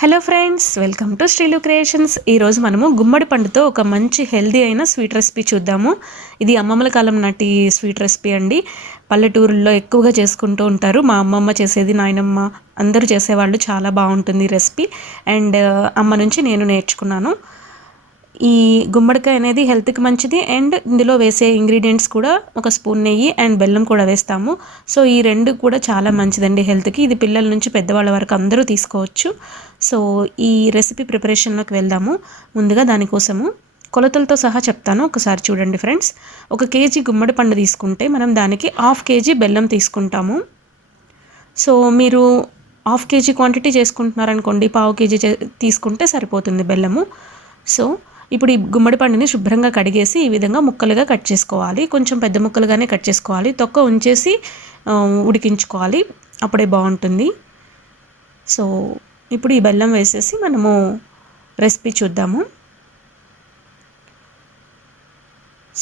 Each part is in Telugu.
Hello friends, welcome to Srilu creations. ఈరోజు మనము గుమ్మడి పండుతో ఒక మంచి హెల్దీ అయిన స్వీట్ రెసిపీ చూద్దాము. ఇది అమ్మమ్మల కాలం నాటి స్వీట్ రెసిపీ అండి. పల్లెటూరుల్లో ఎక్కువగా చేసుకుంటూ ఉంటారు. మా అమ్మమ్మ చేసేది, నాయనమ్మ అందరూ చేసేవాళ్ళు. చాలా బాగుంటుంది రెసిపీ. అండ్ అమ్మ నుంచి నేను నేర్చుకున్నాను. ఈ గుమ్మడికాయ అనేది హెల్త్కి మంచిది. అండ్ ఇందులో వేసే ఇంగ్రీడియంట్స్ కూడా ఒక స్పూన్ నెయ్యి అండ్ బెల్లం కూడా వేస్తాము. సో ఈ రెండు కూడా చాలా మంచిదండి హెల్త్కి. ఇది పిల్లల నుంచి పెద్దవాళ్ళ వరకు అందరూ తీసుకోవచ్చు. సో ఈ రెసిపీ ప్రిపరేషన్లోకి వెళ్దాము. ముందుగా దానికోసము కొలతలతో సహా చెప్తాను, ఒకసారి చూడండి ఫ్రెండ్స్. 1 కేజీ గుమ్మడి పండు తీసుకుంటే మనం దానికి 1/2 కేజీ బెల్లం తీసుకుంటాము. సో మీరు 1/2 కేజీ క్వాంటిటీ చేసుకుంటున్నారనుకోండి, 1/4 కేజీ తీసుకుంటే సరిపోతుంది బెల్లము. సో ఇప్పుడు ఈ గుమ్మడి పండుని శుభ్రంగా కడిగేసి ఈ విధంగా ముక్కలుగా కట్ చేసుకోవాలి. కొంచెం పెద్ద ముక్కలుగానే కట్ చేసుకోవాలి. తొక్క ఉంచేసి ఉడికించుకోవాలి, అప్పుడే బాగుంటుంది. సో ఇప్పుడు ఈ బెల్లం వేసేసి మనము రెసిపీ చూద్దాము.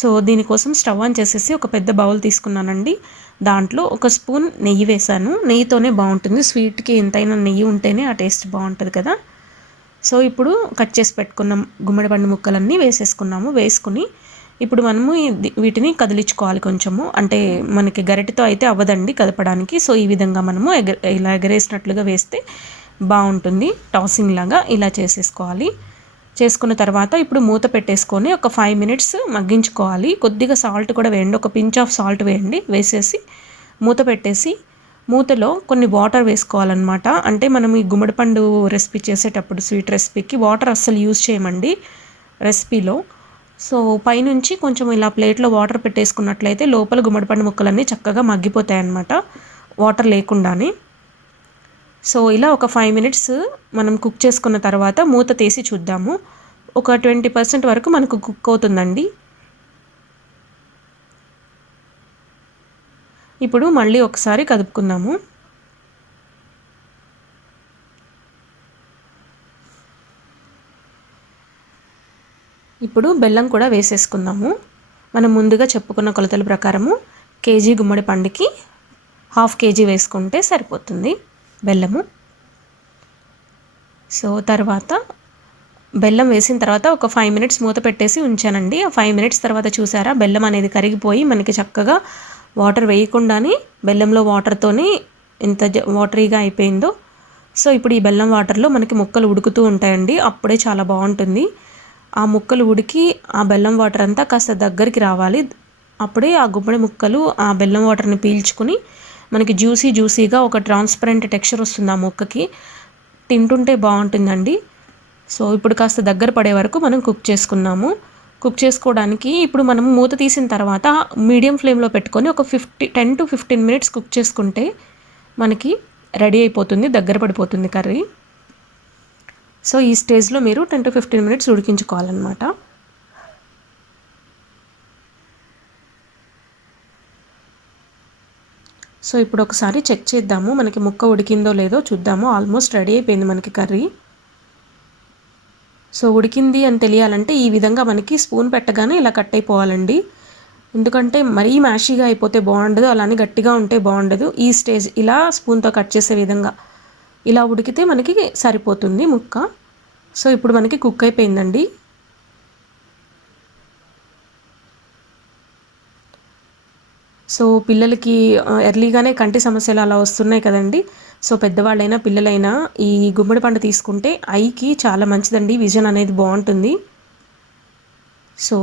సో దీనికోసం స్టవ్ ఆన్ చేసేసి ఒక పెద్ద బౌల్ తీసుకున్నానండి. దాంట్లో 1 స్పూన్ నెయ్యి వేసాను. నెయ్యితోనే బాగుంటుంది స్వీట్కి. ఎంతైనా నెయ్యి ఉంటేనే ఆ టేస్ట్ బాగుంటుంది కదా. సో ఇప్పుడు కట్ చేసి పెట్టుకున్న గుమ్మడి పండు ముక్కలన్నీ వేసేసుకున్నాము. వేసుకుని ఇప్పుడు మనము వీటిని కదిలించుకోవాలి కొంచెము. అంటే మనకి గరిటెతో అయితే అవ్వదండి కదపడానికి. సో ఈ విధంగా మనము ఇలా ఎగరేసినట్లుగా వేస్తే బాగుంటుంది. టాసింగ్ లాగా ఇలా చేసేసుకోవాలి. చేసుకున్న తర్వాత ఇప్పుడు మూత పెట్టేసుకొని ఒక 5 మినిట్స్ మగ్గించుకోవాలి. కొద్దిగా సాల్ట్ కూడా వేయండి, ఒక పించ్ ఆఫ్ సాల్ట్ వేయండి. వేసేసి మూత పెట్టేసి మూతలో కొన్ని వాటర్ వేసుకోవాలన్నమాట. అంటే మనం ఈ గుమ్మడి పండు రెసిపీ చేసేటప్పుడు స్వీట్ రెసిపీకి వాటర్ అస్సలు యూజ్ చేయమండి రెసిపీలో. సో పైనుంచి కొంచెం ఇలా ప్లేట్లో వాటర్ పెట్టేసుకున్నట్లయితే లోపల గుమ్మడి పండు ముక్కలన్నీ చక్కగా మగ్గిపోతాయి అన్నమాట, వాటర్ లేకుండానే. సో ఇలా ఒక 5 మినిట్స్ మనం కుక్ చేసుకున్న తర్వాత మూత తీసి చూద్దాము. ఒక 20% వరకు మనకు కుక్ అవుతుందండి. ఇప్పుడు మళ్ళీ ఒకసారి కదుపుకుందాము. ఇప్పుడు బెల్లం కూడా వేసేసుకుందాము. మనం ముందుగా చెప్పుకున్న కొలతల ప్రకారము కేజీ గుమ్మడి పండుకి 1/2 కేజీ వేసుకుంటే సరిపోతుంది బెల్లము. సో తర్వాత బెల్లం వేసిన తర్వాత ఒక 5 మినిట్స్ మూత పెట్టేసి ఉంచానండి. ఆ 5 మినిట్స్ తర్వాత చూసారా, బెల్లం అనేది కరిగిపోయి మనకి చక్కగా వాటర్ వేయకుండానే బెల్లంలో వాటర్తోనే ఎంత వాటరీగా అయిపోయిందో. సో ఇప్పుడు ఈ బెల్లం వాటర్లో మనకి ముక్కలు ఉడుకుతూ ఉంటాయండి, అప్పుడే చాలా బాగుంటుంది. ఆ ముక్కలు ఉడికి ఆ బెల్లం వాటర్ అంతా కాస్త దగ్గరికి రావాలి. అప్పుడే ఆ గుమ్మడి ముక్కలు ఆ బెల్లం వాటర్ని పీల్చుకుని మనకి జ్యూసీగా ఒక ట్రాన్స్పరెంట్ టెక్స్చర్ వస్తుంది ఆ ముక్కకి. తింటుంటే బాగుంటుందండి. సో ఇప్పుడు కాస్త దగ్గర పడే వరకు మనం కుక్ చేసుకున్నాము. కుక్ చేసుకోవడానికి ఇప్పుడు మనం మూత తీసిన తర్వాత మీడియం ఫ్లేమ్లో పెట్టుకొని ఒక 10 to 15 మినిట్స్ కుక్ చేసుకుంటే మనకి రెడీ అయిపోతుంది, దగ్గర పడిపోతుంది కర్రీ. సో ఈ స్టేజ్లో మీరు 10 to 15 మినిట్స్ ఉడికించుకోవాలన్నమాట. సో ఇప్పుడు ఒకసారి చెక్ చేద్దాము, మనకి ముక్క ఉడికిందో లేదో చూద్దాము. ఆల్మోస్ట్ రెడీ అయిపోయింది మనకి కర్రీ. సో ఉడికింది అని తెలియాలంటే ఈ విధంగా మనకి స్పూన్ పెట్టగానే ఇలా కట్ అయిపోవాలండి. ఎందుకంటే మరీ మ్యాషీగా అయిపోతే బాగుండదు, అలానే గట్టిగా ఉంటే బాగుండదు. ఈ స్టేజ్ ఇలా స్పూన్తో కట్ చేసే విధంగా ఇలా ఉడికితే మనకి సరిపోతుంది ముక్క. సో ఇప్పుడు మనకి కుక్ అయిపోయిందండి. సో పిల్లలకి ఎర్లీగానే కంటి సమస్యలు అలా వస్తున్నాయి కదండి. సో పెద్దవాళ్ళైనా పిల్లలైనా ఈ గుమ్మడి పండు తీసుకుంటే ఐకి చాలా మంచిదండి, విజన్ అనేది బాగుంటుంది. సో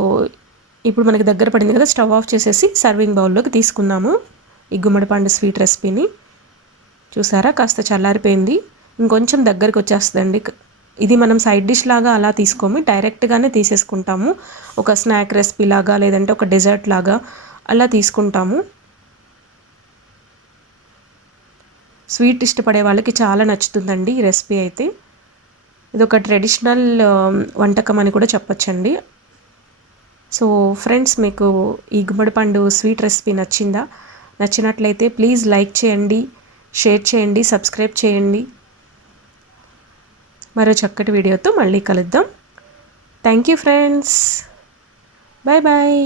ఇప్పుడు మనకి దగ్గర పడింది కదా, స్టవ్ ఆఫ్ చేసేసి సర్వింగ్ బౌల్లోకి తీసుకుందాము ఈ గుమ్మడి పండు స్వీట్ రెసిపీని. చూసారా, కాస్త చల్లారిపోయింది, ఇంకొంచెం దగ్గరికి వచ్చేస్తుందండి. ఇది మనం సైడ్ డిష్ లాగా అలా తీసుకోము, డైరెక్ట్గానే తీసేసుకుంటాము. ఒక స్నాక్ రెసిపీ లాగా లేదంటే ఒక డెజర్ట్ లాగా అలా తీసుకుంటాము. స్వీట్ ఇష్టపడే వాళ్ళకి చాలా నచ్చుతుందండి ఈ రెసిపీ అయితే. ఇది ఒక ట్రెడిషనల్ వంటకం అని కూడా చెప్పొచ్చండి. సో ఫ్రెండ్స్, మీకు ఈ గుమ్మడి పండు స్వీట్ రెసిపీ నచ్చినట్లయితే ప్లీజ్ లైక్ చేయండి, షేర్ చేయండి, సబ్స్క్రైబ్ చేయండి. మరో చక్కటి వీడియోతో మళ్ళీ కలుద్దాం. Thank you friends, bye bye.